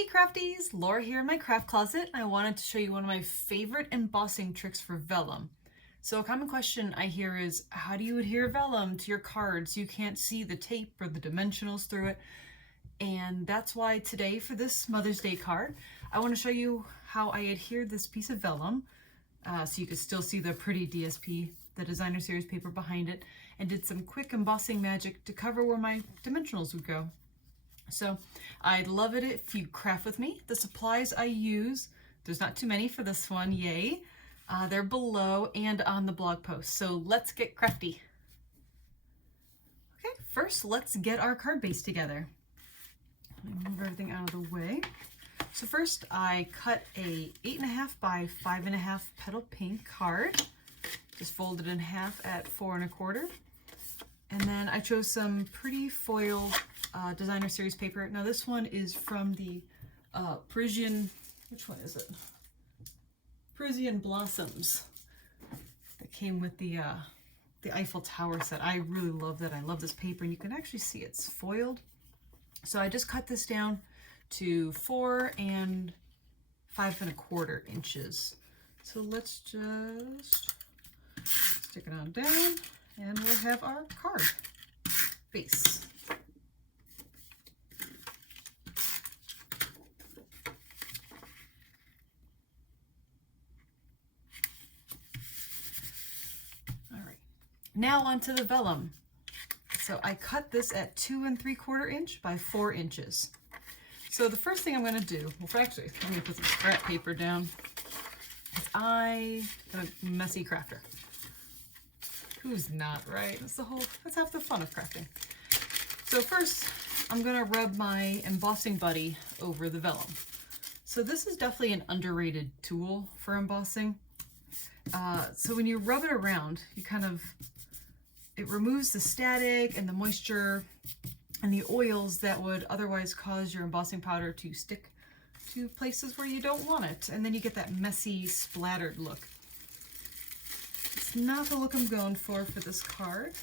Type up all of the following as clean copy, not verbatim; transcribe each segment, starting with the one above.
Hey crafties, Laura here in my craft closet. I wanted to show you one of my favorite embossing tricks for vellum. So a common question I hear is, how do you adhere vellum to your cards so you can't see the tape or the dimensionals through it? And that's why today for this Mother's Day card, I want to show you how I adhered this piece of vellum so you can still see the pretty DSP, the designer series paper behind it, and did some quick embossing magic to cover where my dimensionals would go. So I'd love it if you craft with me. The supplies I use, there's not too many for this one, yay. They're below and on the blog post. So let's get crafty. Okay, first let's get our card base together. Let me move everything out of the way. So first I cut a 8.5 by 5.5 petal pink card. Just folded in half at 4 1/4. And then I chose some pretty foil designer series paper. Now this one is from the Parisian, which one is it? Parisian Blossoms that came with the Eiffel Tower set. I really love that. I love this paper, and you can actually see it's foiled. So I just cut this down to 4 and 5 1/4 inches. So let's just stick it on down, and we'll have our card base. Now onto the vellum. So I cut this at 2 3/4 inch by 4 inches. So the first thing I'm going to do, well actually, I'm going to put some scrap paper down. I'm a messy crafter. Who's not, right? That's half the fun of crafting. So first, I'm going to rub my embossing buddy over the vellum. So this is definitely an underrated tool for embossing. So when you rub it around, it removes the static and the moisture and the oils that would otherwise cause your embossing powder to stick to places where you don't want it. And then you get that messy, splattered look. It's not the look I'm going for this card.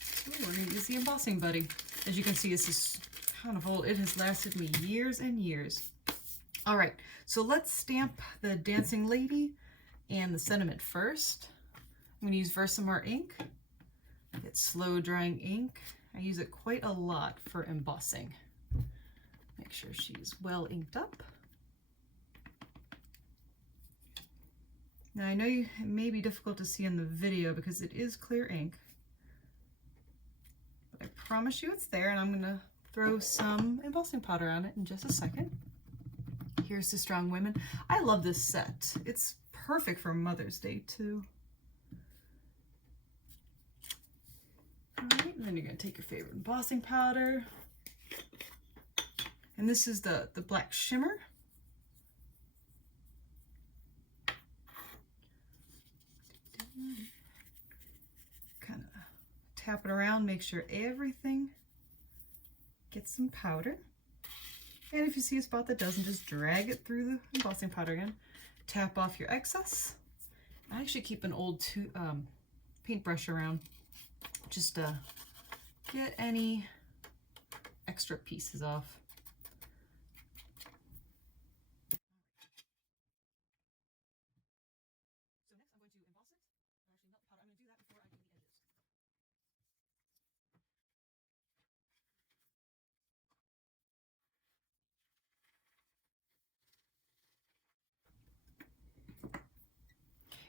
So we're going to use the embossing buddy. As you can see, this is kind of old. It has lasted me years and years. All right, so let's stamp the dancing lady and the sentiment first. I'm going to use Versamark ink. It's slow drying ink. I use it quite a lot for embossing. Make sure she's well inked up. Now I know it may be difficult to see in the video because it is clear ink, but I promise you it's there, and I'm going to throw some embossing powder on it in just a second. Here's to Strong Women. I love this set. It's perfect for Mother's Day too. Alright, and then you're going to take your favorite embossing powder. And this is the black shimmer. Kind of tap it around, make sure everything gets some powder. And if you see a spot that doesn't, just drag it through the embossing powder again. Tap off your excess. I actually keep an old paintbrush around just to get any extra pieces off. So next I'm going to emboss it. Actually, not the powder. I'm going to do that before I do the edges.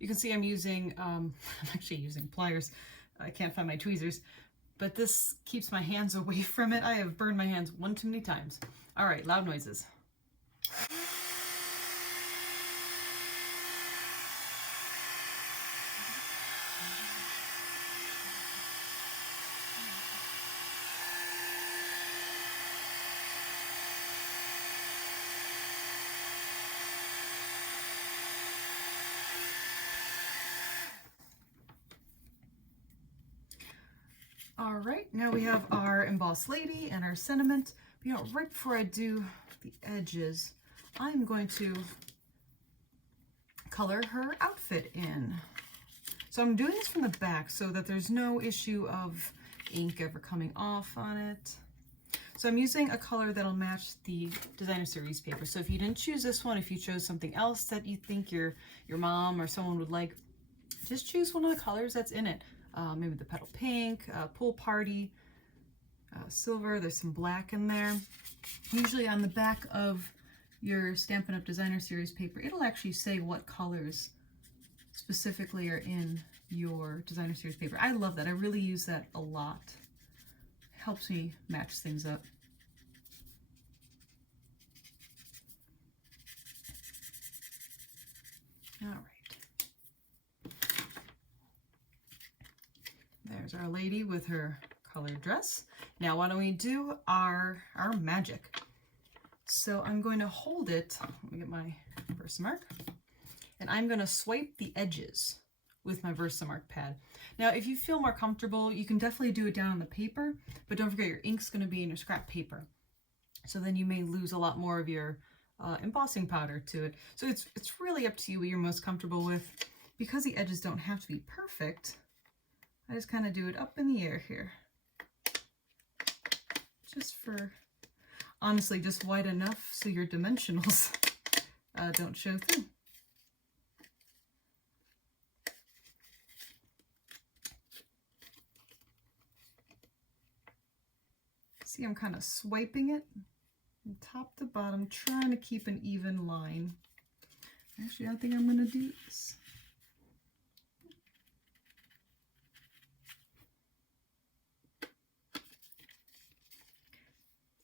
You can see I'm using, I'm actually using pliers. I can't find my tweezers, but this keeps my hands away from it. I have burned my hands one too many times. All right, loud noises. All right, now we have our embossed lady and our sentiment. You know, right before I do the edges, I'm going to color her outfit in. So I'm doing this from the back so that there's no issue of ink ever coming off on it. So I'm using a color that'll match the designer series paper. So if you didn't choose this one, if you chose something else that you think your mom or someone would like, just choose one of the colors that's in it. Maybe the petal pink, pool party, silver. There's some black in there. Usually on the back of your Stampin' Up! Designer Series paper, it'll actually say what colors specifically are in your designer series paper. I love that. I really use that a lot. Helps me match things up. All right. There's our lady with her colored dress. Now why don't we do our magic? So I'm going to hold it, let me get my Versamark, and I'm going to swipe the edges with my Versamark pad. Now if you feel more comfortable, you can definitely do it down on the paper, but don't forget your ink's going to be in your scrap paper. So then you may lose a lot more of your embossing powder to it. So it's really up to you what you're most comfortable with. Because the edges don't have to be perfect, I just kind of do it up in the air here. Just for, honestly, just wide enough so your dimensionals don't show through. See, I'm kind of swiping it from top to bottom, trying to keep an even line. Actually, I think I'm going to do this.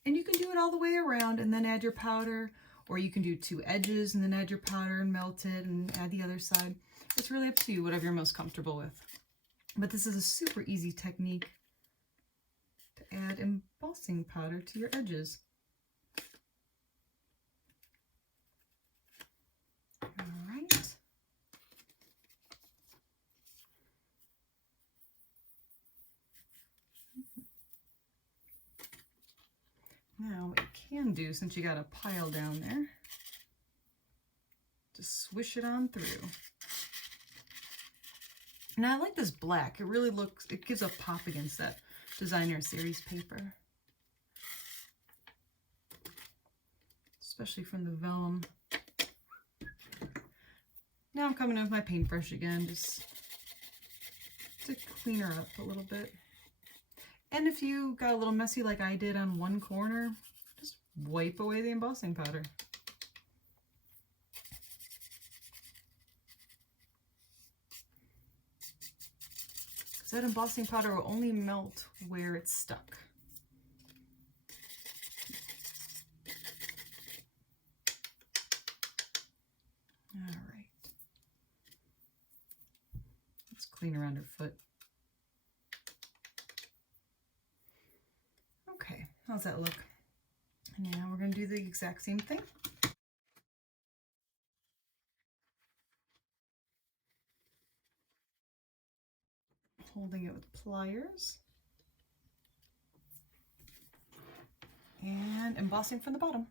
And you can do it all the way around and then add your powder, or you can do two edges and then add your powder and melt it and add the other side. It's really up to you, whatever you're most comfortable with. But this is a super easy technique to add embossing powder to your edges. All right. Now what you can do, since you got a pile down there, just swish it on through. Now I like this black. It really looks, it gives a pop against that designer series paper. Especially from the Vellum. Now I'm coming in with my paintbrush again, just to clean her up a little bit. And if you got a little messy like I did on one corner, just wipe away the embossing powder. Because that embossing powder will only melt where it's stuck. All right. Let's clean around her foot. Okay, how's that look? Now we're going to do the exact same thing. Holding it with pliers. And embossing from the bottom.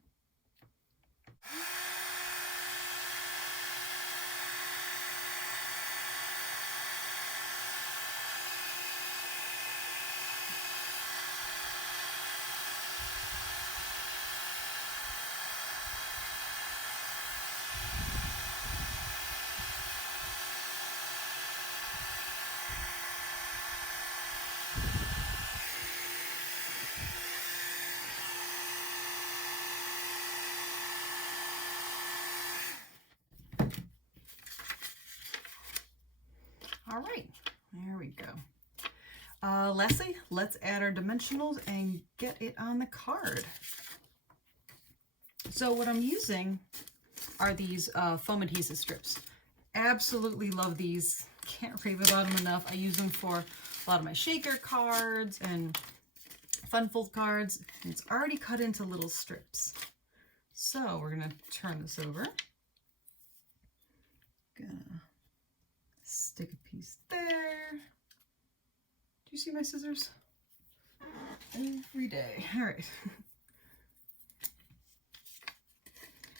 All right, there we go. Lastly, let's add our dimensionals and get it on the card. So what I'm using are these foam adhesive strips. Absolutely love these. Can't rave about them enough. I use them for a lot of my shaker cards and fun fold cards. And it's already cut into little strips. So we're gonna turn this over. Gonna stick a piece there. Do you see my scissors? Every day. All right.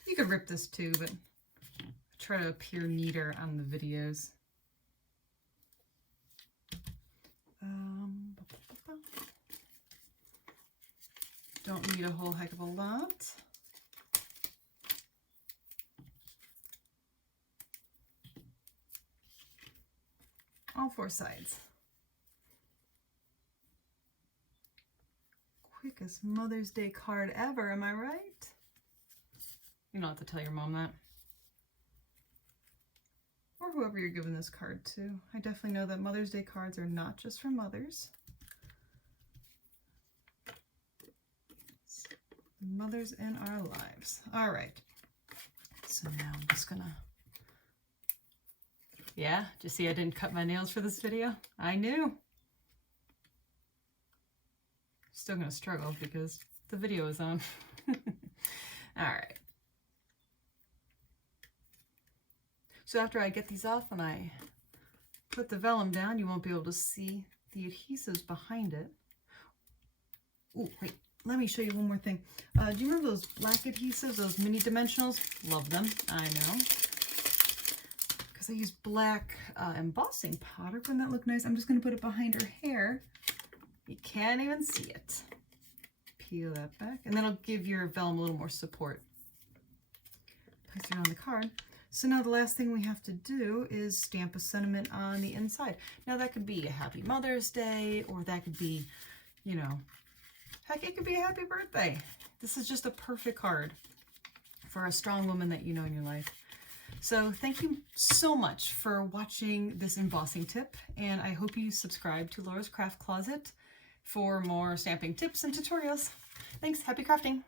You could rip this too, but I try to appear neater on the videos. don't need a whole heck of a lot. All 4 sides. Quickest Mother's Day card ever, am I right? You don't have to tell your mom that. Or whoever you're giving this card to. I definitely know that Mother's Day cards are not just for mothers. Mothers in our lives. All right. So now I'm just gonna... Yeah, did you see I didn't cut my nails for this video? I knew. Still gonna struggle because the video is on. All right. So after I get these off and I put the vellum down, you won't be able to see the adhesives behind it. Oh, wait, let me show you one more thing. Do you remember those black adhesives, those mini dimensionals? Love them, I know. Because I use black embossing powder. Wouldn't that look nice? I'm just gonna put it behind her hair. You can't even see it. Peel that back, and that'll give your vellum a little more support. Place it on the card. So now the last thing we have to do is stamp a sentiment on the inside. Now that could be a Happy Mother's Day, or that could be, you know, heck, it could be a happy birthday. This is just a perfect card for a strong woman that you know in your life. So thank you so much for watching this embossing tip, and I hope you subscribe to Laura's Craft Closet for more stamping tips and tutorials. Thanks, happy crafting!